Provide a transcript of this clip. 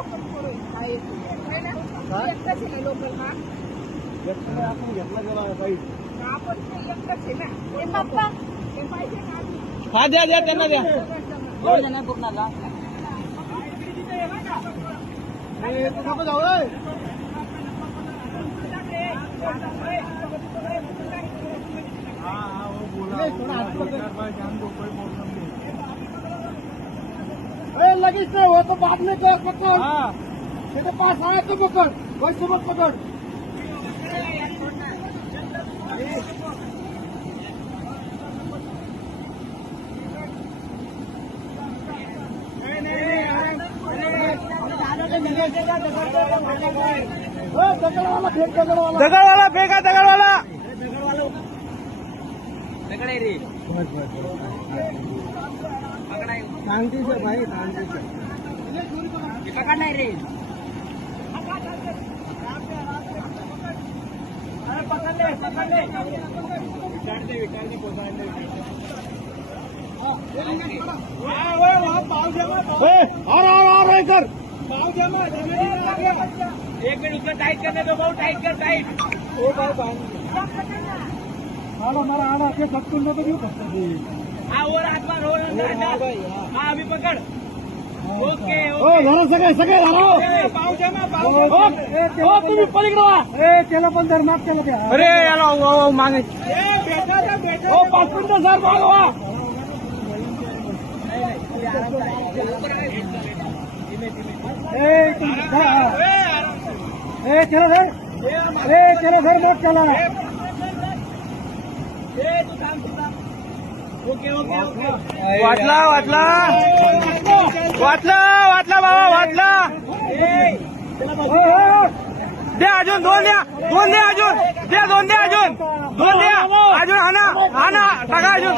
local करू काय ना एकटाच आहे लोकल हा आपण घेतला गेला पाहिजे आपण एकटाच आहे ना ते पप्पा ते पाहिजे ना हा द्या द्या त्यांना द्या नाही पूर्णाला नको जाऊ लगेच नाही हो तो बाद में पकड़ पास आया तो पकड़ वैसे मत पकड़ दगडवाला फेका दगडवाला दगड़ रे शांति से भाई शांति से पकड़ना है रे पकड़ ले और इधर एक मिनट उसका टाइट करने दो बहुत टाइट कर टाइट हमारा आना के सब तुम तो क्यों करते हाँ और हाथ मार और हाँ अभी पकड़ ओके जरा सगळे सगळे पाव जमा तुम्ही पलीकडे ए त्याला पण धर माफ केलं त्या अरे याला मागे बेटा ओ 5 मिनिटं सर मागवा चलो धर चलो धर मत चला ओके ओके ओके वाटला वाटला वाटला वाटला बाबा वाटला द्या अजून दोन द्या अजून द्या दोन द्या अजून हाना टाका अजून